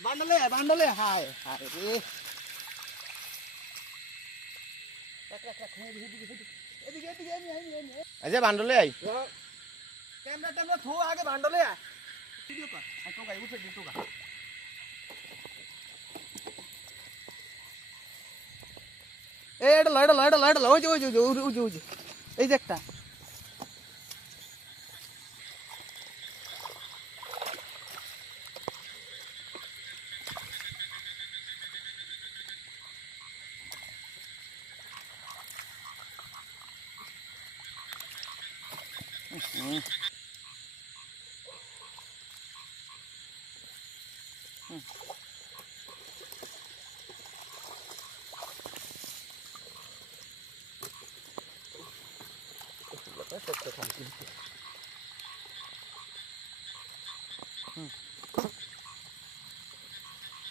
বান্ডলে হায় হায় রে আচ্ছা বান্ডলে আই ক্যামেরা থো আগে বান্ডলে আয় ভিডিও কর আর তো গাই উঠে দিতো গা এ এটা লয়টা ওই যে এই যে একটা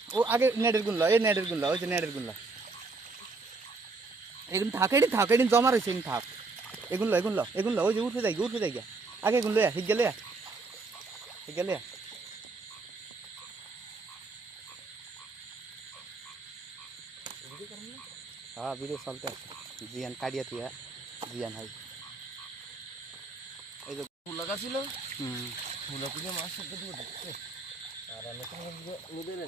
ও আগে নেটের গুনলা এই নেটের গুনলা ওই যে নেটের গুনলা এগুলো থাকেডি জমা রয়েছে থাক এগুলো ওই যে উঠে যাই গিয়া আগে এগুলো হিট গেলে हाँ वीडियो चलते जियान काटिया थी जियान है এই যে ফুল লাগাছিল ফুল লাগিয়ে মাছ সেটা দিয়ে দেখতে আর নতুন নিবে না